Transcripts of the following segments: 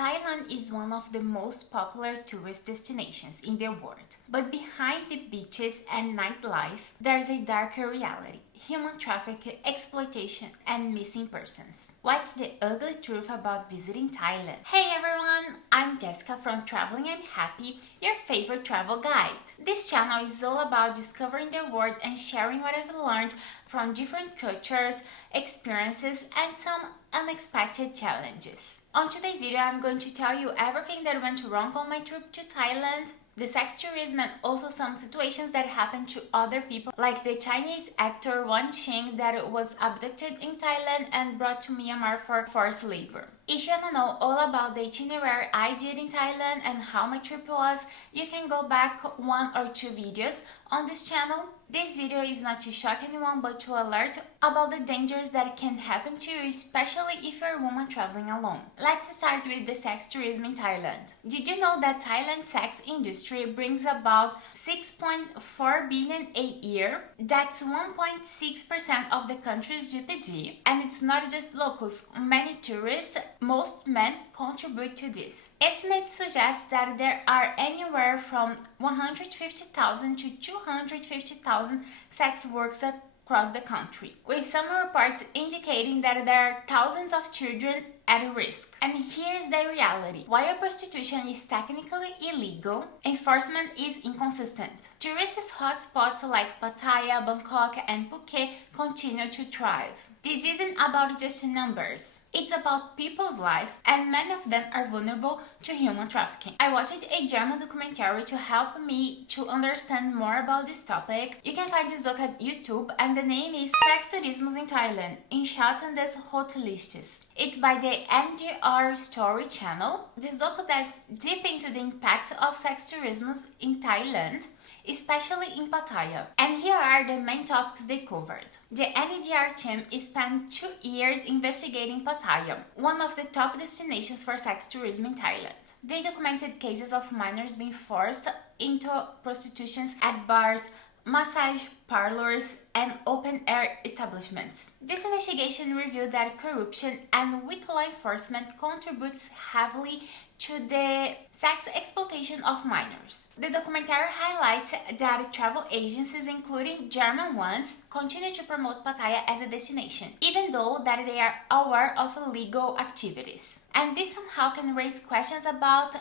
Thailand is one of the most popular tourist destinations in the world. But behind the beaches and nightlife, there's a darker reality. Human trafficking, exploitation, and missing persons. What's the ugly truth about visiting Thailand? Hey everyone, I'm Jessica from Traveling I'm Happy, your favorite travel guide. This channel is all about discovering the world and sharing what I've learned from different cultures, experiences, and some unexpected challenges. On today's video, I'm going to tell you everything that went wrong on my trip to Thailand, the sex tourism, and also some situations that happened to other people, like the Chinese actor Wang Xing that was abducted in Thailand and brought to Miamar for forced labor. If you want to know all about the itinerary I did in Thailand and how my trip was, you can go back one or two videos on this channel. This video is not to shock anyone but to alert about the dangers that can happen to you, especially if you're a woman traveling alone. Let's start with the sex tourism in Thailand. Did you know that Thailand's sex industry brings about 6.4 billion a year? That's 1.6% of the country's GDP. And it's not just locals, many tourists, most men contribute to this. Estimates suggest that there are anywhere from 150,000 to 250,000 sex workers across the country, with some reports indicating that there are thousands of children at risk. And here's the reality. While prostitution is technically illegal, enforcement is inconsistent. Tourist hotspots like Pattaya, Bangkok, and Phuket continue to thrive. This isn't about just numbers. It's about people's lives, and many of them are vulnerable to human trafficking. I watched a German documentary to help me to understand more about this topic. You can find this doc at YouTube, and the name is Sex Tourism in Thailand, in Schatten des Hotellistes. It's by the NGR Story channel. This doc dives deep into the impact of sex tourism in Thailand, especially in Pattaya. And here are the main topics they covered. The NDR team spent 2 years investigating Pattaya, one of the top destinations for sex tourism in Thailand. They documented cases of minors being forced into prostitution at bars, massage parlors, and open-air establishments. This investigation revealed that corruption and weak law enforcement contributes heavily to the sex exploitation of minors. The documentary highlights that travel agencies, including German ones, continue to promote Pattaya as a destination, even though that they are aware of illegal activities. And this somehow can raise questions about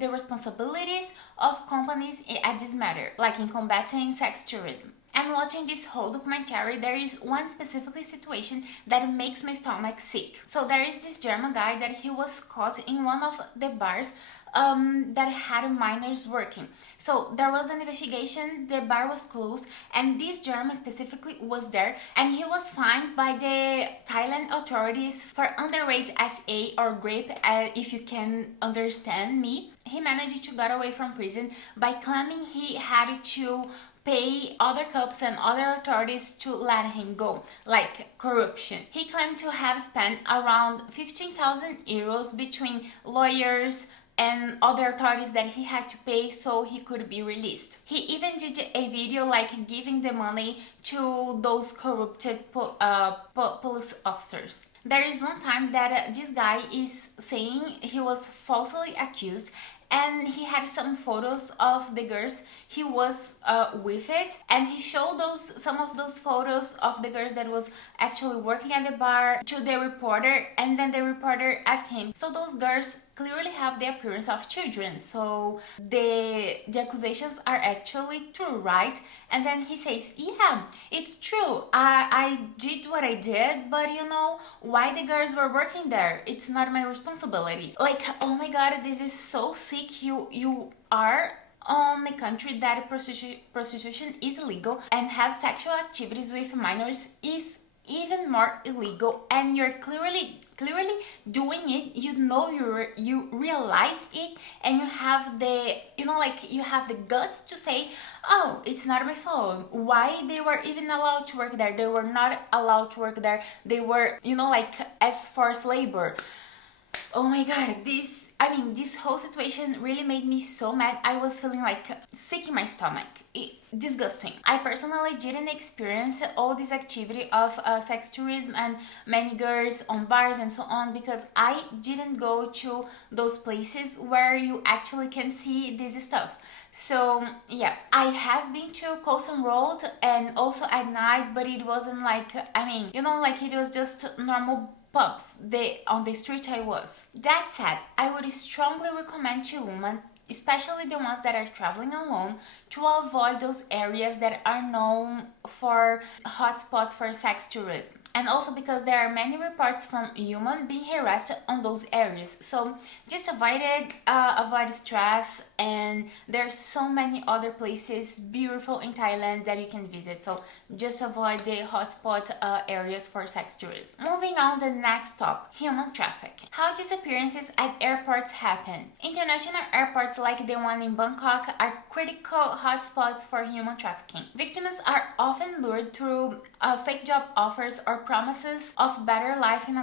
the responsibilities of companies at this matter, like in combating sex tourism. And watching this whole documentary, there is one specific situation that makes my stomach sick. So there is this German guy that he was caught in one of the bars that had minors working. So there was an investigation, the bar was closed, and this German specifically was there, and he was fined by the Thailand authorities for underage SA or rape, if you can understand me. He managed to get away from prison by claiming he had to pay other cops and other authorities to let him go, like corruption. He claimed to have spent around 15,000 euros between lawyers and other authorities that he had to pay so he could be released. He even did a video like giving the money to those corrupted police officers. There is one time that this guy is saying he was falsely accused, and he had some photos of the girls he was with it, and he showed some of those photos of the girls that was actually working at the bar to the reporter, and then the reporter asked him, so those girls clearly have the appearance of children, so the accusations are actually true, right? And then he says, yeah, it's true, I did what I did, but you know, why the girls were working there, it's not my responsibility. Like, oh my god, this is so sick. You are on a country that prostitution is illegal, and have sexual activities with minors is even more illegal, and you're clearly doing it. You realize it, and you have the you have the guts to say, oh, it's not my fault. Why they were even allowed to work there? They were not allowed to work there. They were as forced labor. Oh my god, this I mean, this whole situation really made me so mad. I was feeling like sick in my stomach. Disgusting. I personally didn't experience all this activity of sex tourism and many girls on bars and so on, because I didn't go to those places where you actually can see this stuff. So yeah, I have been to Coastal Road and also at night, but it wasn't like, I mean, you know, like it was just normal pubs on the street I was. That said, I would strongly recommend to women, especially the ones that are traveling alone, to avoid those areas that are known for hotspots for sex tourism. And also because there are many reports from women being harassed on those areas. So just avoid it, avoid stress, and there's so many other places beautiful in Thailand that you can visit. So just avoid the hotspot areas for sex tourism. Moving on, the next stop, human trafficking. How disappearances at airports happen. International airports like the one in Bangkok are critical hotspots for human trafficking. Victims are often lured through fake job offers or promises of better life in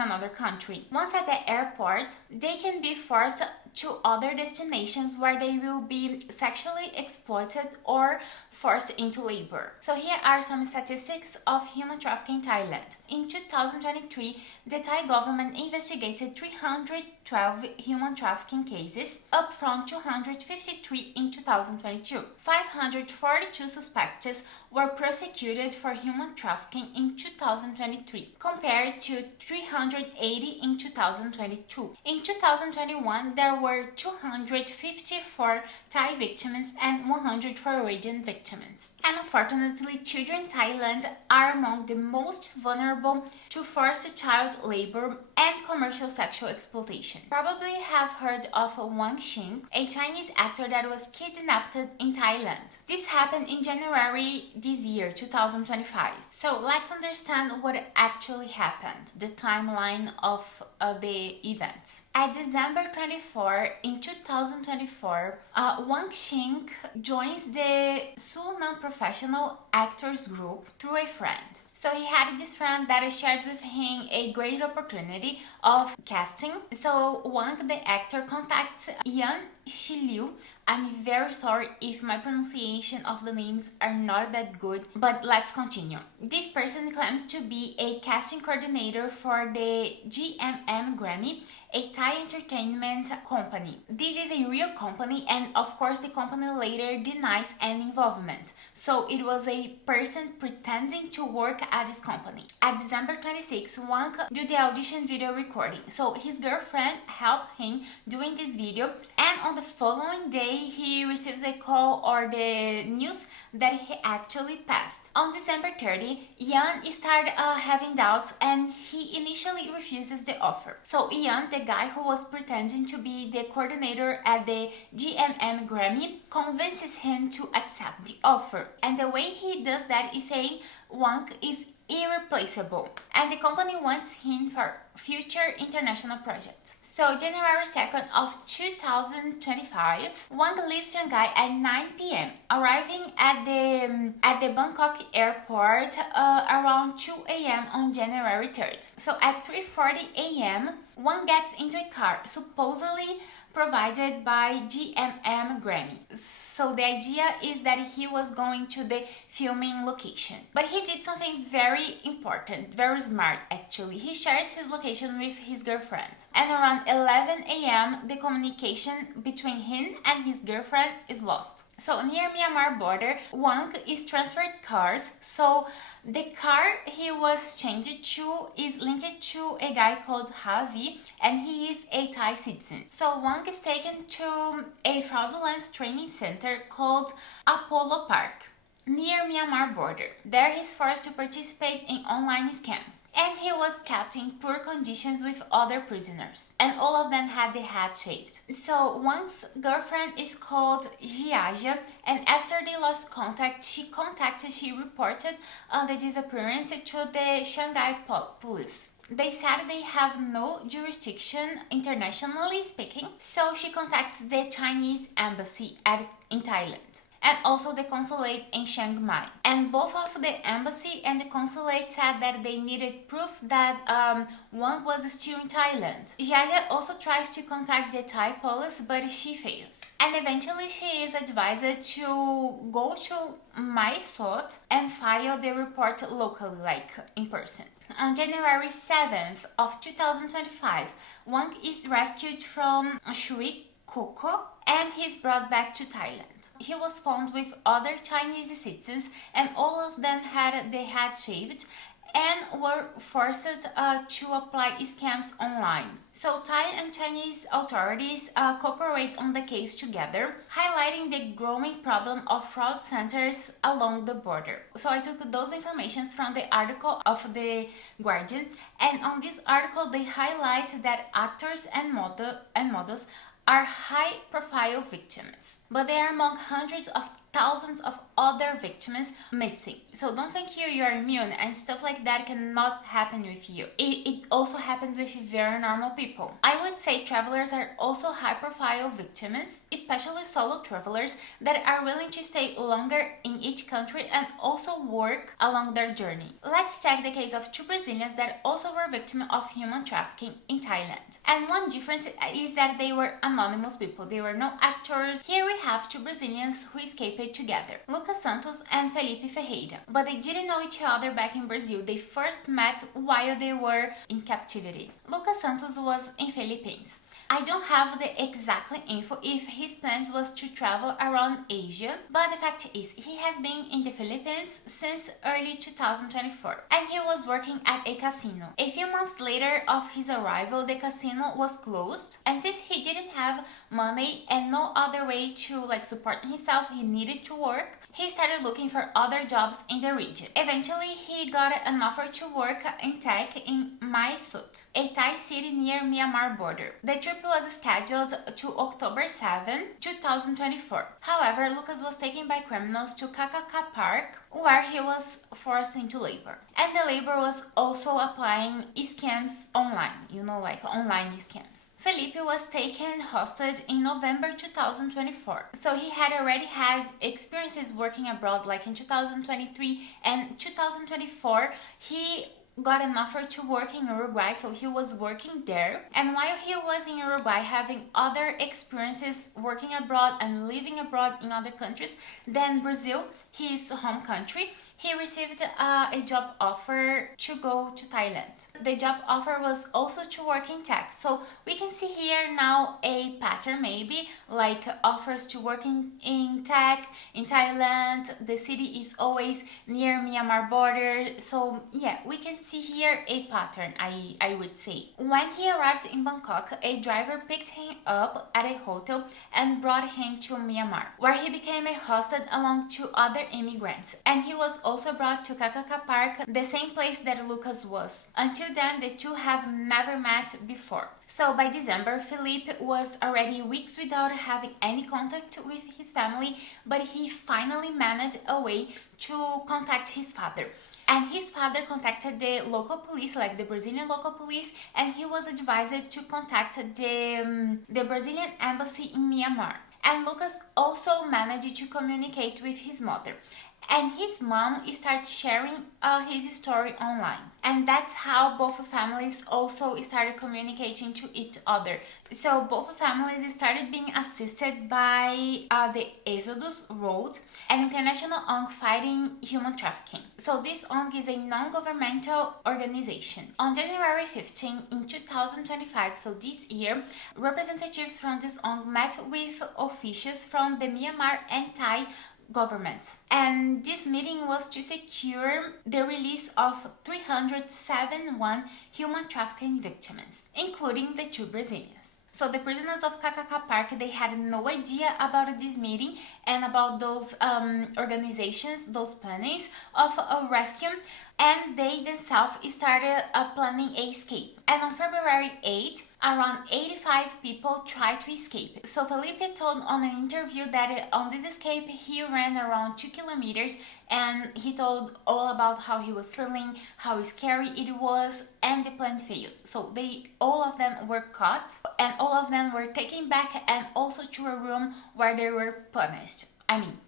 another country. Once at the airport, they can be forced to other destinations where they will be sexually exploited or forced into labor. So here are some statistics of human trafficking in Thailand. In 2023, the Thai government investigated 312 human trafficking cases, up from 253 in 2022. 542 suspects were prosecuted for human trafficking in 2023, compared to 380 in 2022. In 2021, there were 254 Thai victims and 100 Floridian victims. And unfortunately, children in Thailand are among the most vulnerable to forced child labor and commercial sexual exploitation. Probably have heard of Wang Xing, a Chinese actor that was kidnapped in Thailand. This happened in January this year, 2025. So let's understand what actually happened, the timeline of the events. At December 24, in 2024, Wang Xing joins the Seoul non-professional actors group through a friend. So he had this friend that shared with him a great opportunity of casting. So Wang, the actor, contacts Yan Shiliu. I'm very sorry if my pronunciation of the names are not that good, but let's continue. This person claims to be a casting coordinator for the GMM Grammy, a Thai entertainment company. This is a real company, and of course the company later denies any involvement. So it was a person pretending to work at this company. At December 26, Wang did the audition video recording. So his girlfriend helped him doing this video, and on the following day he receives a call or the news that he actually passed. On December 30, Yan started having doubts, and he initially refuses the offer. So Yan, the guy who was pretending to be the coordinator at the GMM Grammy, convinces him to accept the offer. And the way he does that is saying Wang is irreplaceable and the company wants him for future international projects. So January 2nd of 2025, Wang leaves Shanghai at 9 p.m., arriving at the Bangkok airport around 2 a.m. on January 3rd. So at 3:40 a.m., Wang gets into a car, supposedly provided by GMM Grammy. So the idea is that he was going to the filming location. But he did something very important, very smart actually. He shares his location with his girlfriend. And around 11 a.m., the communication between him and his girlfriend is lost. So near Miamar border, Wang is transferred cars. So the car he was changed to is linked to a guy called Havi, and he is a Thai citizen. So Wang is taken to a fraudulent training center called Apollo Park near Myanmar border. There he's forced to participate in online scams, and he was kept in poor conditions with other prisoners, and all of them had the head shaved. So Wang's girlfriend is called Jiaja, and after they lost contact, she reported the disappearance to the Shanghai police. They said they have no jurisdiction internationally speaking, so she contacts the Chinese embassy in Thailand. and also the consulate in Chiang Mai. And both of the embassy and the consulate said that they needed proof that Wang was still in Thailand. Jaja also tries to contact the Thai police, but she fails. And eventually she is advised to go to Mai Sot and file the report locally, like in person. On January 7th of 2025, Wang is rescued from Sri Koko and he's brought back to Thailand. He was found with other Chinese citizens and all of them had their head shaved and were forced to apply scams online. So Thai and Chinese authorities cooperate on the case together, highlighting the growing problem of fraud centers along the border. So I took those informations from the article of The Guardian, and on this article they highlight that actors and models are high-profile victims, but they are among hundreds of thousands of other victims missing. So don't think you are immune and stuff like that cannot happen with you. It also happens with very normal people. I would say travelers are also high-profile victims, especially solo travelers that are willing to stay longer in each country and also work along their journey. Let's check the case of two Brazilians that also were victims of human trafficking in Thailand. And one difference is that they were anonymous people. They were no actors. Here we have two Brazilians who escaped together, Luckas Santos and Phelipe Ferreira. But they didn't know each other back in Brazil. They first met while they were in captivity. Luckas Santos was in Philippines. I don't have the exact info if his plans was to travel around Asia, but the fact is he has been in the Philippines since early 2024 and he was working at a casino. A few months later of his arrival, the casino was closed, and since he didn't have money and no other way to support himself, he needed to work. He started looking for other jobs in the region. Eventually, he got an offer to work in tech in Mai Sot, a Thai city near Miamar border. The trip was scheduled to October 7, 2024. However, Luckas was taken by criminals to Kakaka Park, where he was forced into labor. And the labor was also applying scams online, online scams. Phelipe was taken hostage in November 2024. So he had already had experiences working abroad, like in 2023 and 2024. He got an offer to work in Uruguay, so he was working there. And while he was in Uruguay having other experiences working abroad and living abroad in other countries than Brazil, his home country, he received a job offer to go to Thailand. The job offer was also to work in tech. So we can see here now a pattern, maybe like offers to work in tech in Thailand. The city is always near Myanmar border. So yeah, we can see here a pattern, I would say. When he arrived in Bangkok, a driver picked him up at a hotel and brought him to Myanmar, where he became a hostage along two other immigrants. And he was also brought to Kakaka Park, the same place that Luckas was. Until then, the two have never met before. So by December, Phelipe was already weeks without having any contact with his family, but he finally managed a way to contact his father. And his father contacted the local police, like the Brazilian local police, and he was advised to contact the Brazilian embassy in Miamar. And Luckas also managed to communicate with his mother. And his mom started sharing his story online. And that's how both families also started communicating to each other. So both families started being assisted by the Exodus Road, an international ONG fighting human trafficking. So this ONG is a non-governmental organization. On January 15 in 2025, so this year, representatives from this ONG met with officials from the Miamar and Thai governments, and this meeting was to secure the release of 371 human trafficking victims, including the two Brazilians. So the prisoners of Kakaka Park, they had no idea about this meeting and about those organizations, those plannings of a rescue, and they themselves started planning a escape. And on February 8, around 85 people tried to escape. So Phelipe told on an interview that on this escape he ran around 2 kilometers and he told all about how he was feeling, how scary it was, and the plan failed. So all of them were caught and all of them were taken back and also to a room where they were punished.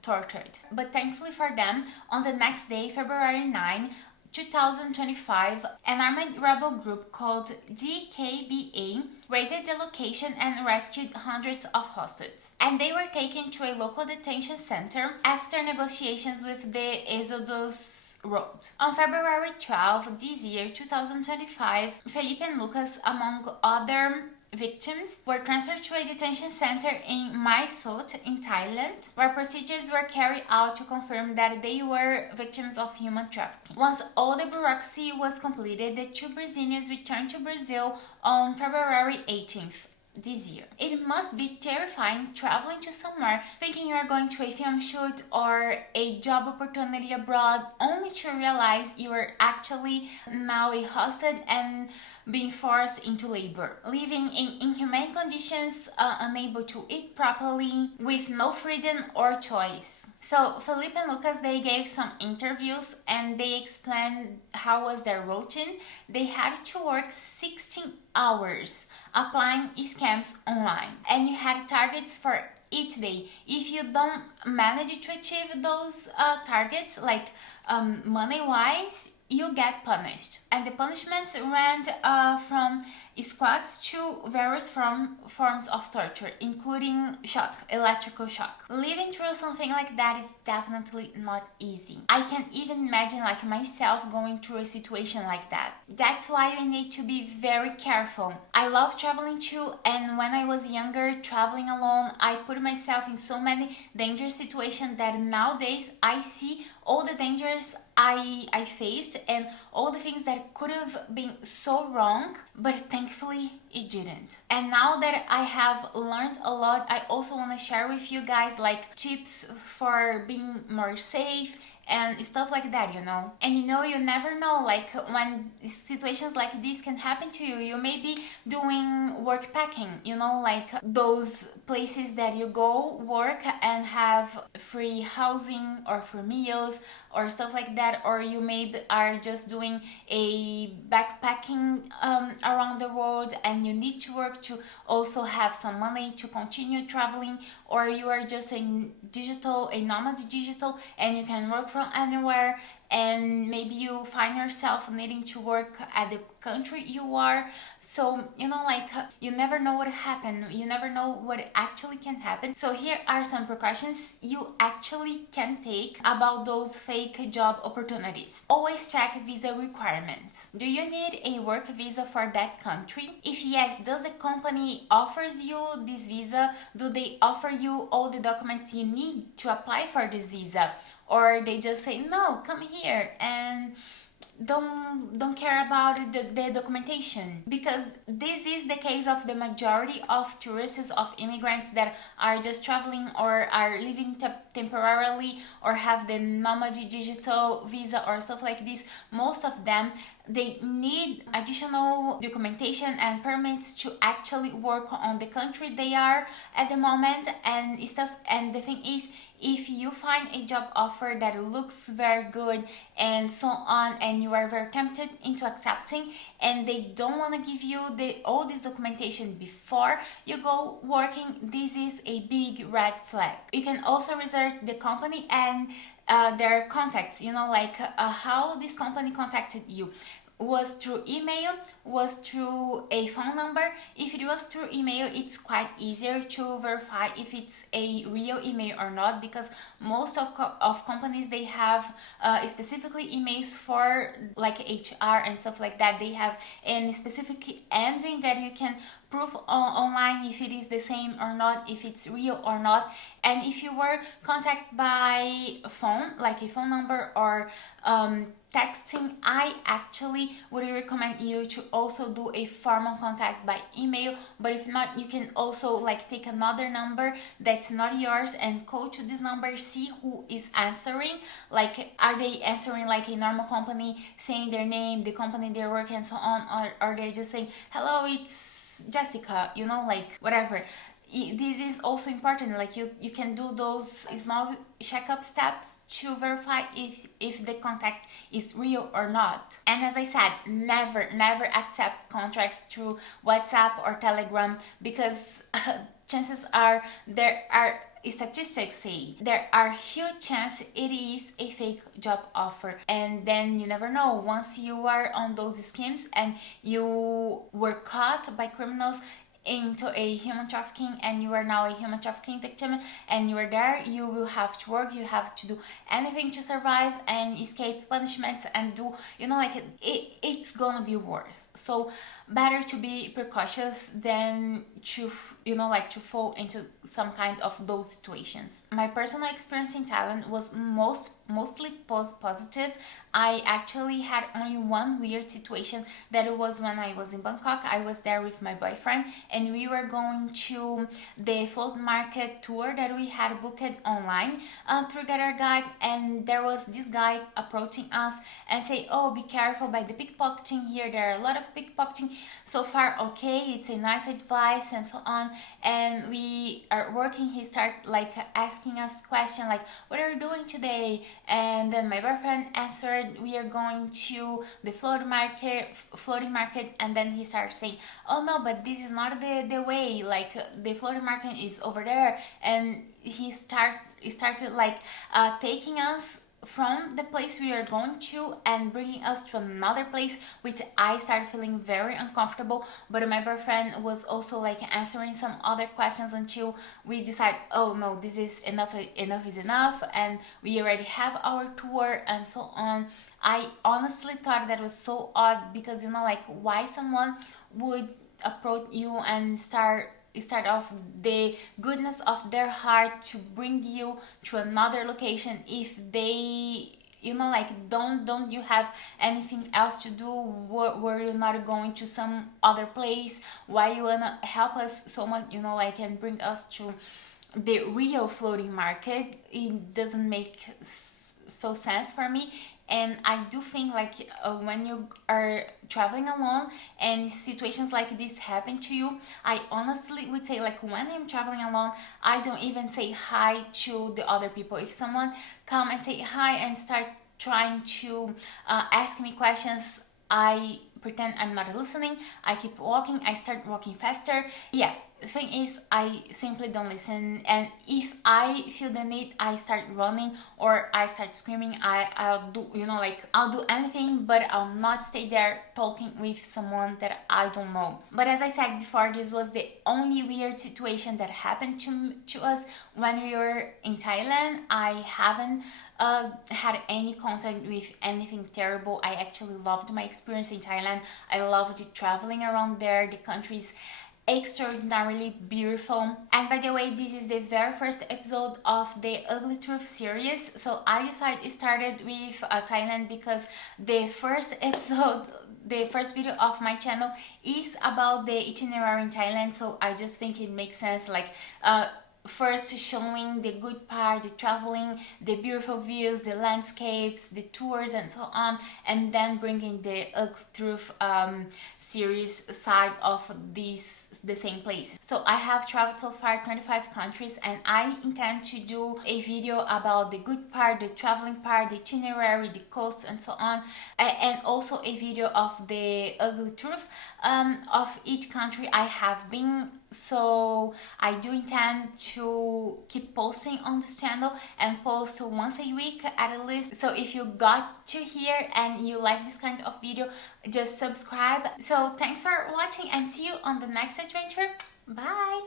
tortured. But thankfully for them, on the next day, February 9, 2025, an armed rebel group called DKBA raided the location and rescued hundreds of hostages. And they were taken to a local detention center after negotiations with the Exodus Road. On February 12 this year, 2025, Phelipe and Luckas, among other victims, were transferred to a detention center in Miamar in Thailand, where procedures were carried out to confirm that they were victims of human trafficking. Once all the bureaucracy was completed, the two Brazilians returned to Brazil on February 18th. This year. It must be terrifying traveling to somewhere thinking you are going to a film shoot or a job opportunity abroad, only to realize you are actually now a hostage and being forced into labor, living in inhumane conditions, unable to eat properly, with no freedom or choice. So Phelipe and Luckas, they gave some interviews and they explained how was their routine. They had to work 16 hours applying scams online, and you had targets for each day. If you don't manage to achieve those targets, like money wise, you get punished. And the punishments ran from squats to various forms of torture, including shock, electrical shock. Living through something like that is definitely not easy. I can't even imagine like myself going through a situation like that. That's why we need to be very careful. I love traveling too, and when I was younger, traveling alone, I put myself in so many dangerous situations that nowadays I see all the dangers I faced and all the things that could have been so wrong, but thankfully it didn't. And now that I have learned a lot, I also want to share with you guys like tips for being more safe and stuff like that, you know. And you know, you never know, like when situations like this can happen to you. You may be doing work packing, you know, like those places that you go work and have free housing or free meals or stuff like that, or you maybe are just doing a backpacking around the world and you need to work to also have some money to continue traveling, or you are just a nomad digital and you can work from anywhere, and maybe you find yourself needing to work at the country you are. So, you know, like you never know what happened. You never know what actually can happen. So here are some precautions you actually can take about those fake job opportunities. Always check visa requirements. Do you need a work visa for that country? If yes, does the company offers you this visa? Do they offer you all the documents you need to apply for this visa? Or they just say, no, come here, and don't care about the documentation? Because this is the case of the majority of tourists, of immigrants that are just traveling or are living temporarily or have the nomad digital visa or stuff like this. Most of them, they need additional documentation and permits to actually work on the country they are at the moment and stuff. And the thing is, if you find a job offer that looks very good and so on, and you are very tempted into accepting, and they don't want to give you all this documentation before you go working, this is a big red flag. You can also research the company and their contacts, you know, like how this company contacted you. Was through email, was through a phone number. If it was through email, it's quite easier to verify if it's a real email or not, because most of companies, they have specifically emails for like HR and stuff like that. They have a specific ending that you can prove online if it is the same or not, if it's real or not. And if you were contacted by phone, like a phone number or texting, I actually would recommend you to also do a formal contact by email. But if not, you can also like take another number that's not yours and call to this number, see who is answering. Like, are they answering like a normal company, saying their name, the company they work and so on, or are they just saying, hello, it's Jessica, you know, like whatever. this is also important, like you can do those small checkup steps to verify if the contact is real or not. And as I said, never accept contracts through WhatsApp or Telegram, because chances are, there are statistics say there are huge chance it is a fake job offer. And then you never know, once you are on those schemes and you were caught by criminals into a human trafficking, and you are now a human trafficking victim, and you are there, you will have to work, you have to do anything to survive and escape punishments and do, like, it's gonna be worse. So better to be precautious than to to fall into some kind of those situations. My personal experience in Thailand was mostly positive. I actually had only one weird situation. That it was when I was in Bangkok. I was there with my boyfriend, and we were going to the float market tour that we had booked online through Gather Guide. And there was this guy approaching us and say, "Oh, be careful by the pickpocketing here. There are a lot of pickpocketing." So far, okay, it's a nice advice and so on. And we are working. He start like asking us questions like, "What are you doing today?" And then my boyfriend answered, "We are going to the floating market." And then he started saying, "Oh no, but this is not the way, like the floating market is over there." And he started like taking us from the place we are going to and bringing us to another place, which I started feeling very uncomfortable. But my boyfriend was also like answering some other questions until we decide, oh no, this is enough is enough, and we already have our tour and so on. I honestly thought that was so odd, because like, why someone would approach you and start off the goodness of their heart to bring you to another location if they like, don't you have anything else to do? Were you not going to some other place? Why you wanna help us so much, like, and bring us to the real floating market? It doesn't make so sense for me. And I do think, like, when you are traveling alone and situations like this happen to you, I honestly would say, like, when I'm traveling alone, I don't even say hi to the other people. If someone come and say hi and start trying to ask me questions, I pretend I'm not listening. I keep walking. I start walking faster. Yeah, the thing is, I simply don't listen. And if I feel the need, I start running or I start screaming. I'll do, like, I'll do anything, but I'll not stay there talking with someone that I don't know. But as I said before, this was the only weird situation that happened to us when we were in Thailand. I haven't had any contact with anything terrible. I actually loved my experience in Thailand. I loved traveling around there. The country's extraordinarily beautiful. And by the way, this is the very first episode of the Ugly Truth series. So I started with Thailand because the first episode, the first video of my channel is about the itinerary in Thailand. So I just think it makes sense, like, first showing the good part, the traveling, the beautiful views, the landscapes, the tours and so on, and then bringing the Ugly Truth series side of the same place. So I have traveled so far 25 countries, and I intend to do a video about the good part, the traveling part, the itinerary, the coast and so on, and also a video of the Ugly Truth of each country I have been. So I do intend to keep posting on this channel and post once a week at least. So if you got to here and you like this kind of video, just subscribe. So thanks for watching and see you on the next adventure. Bye!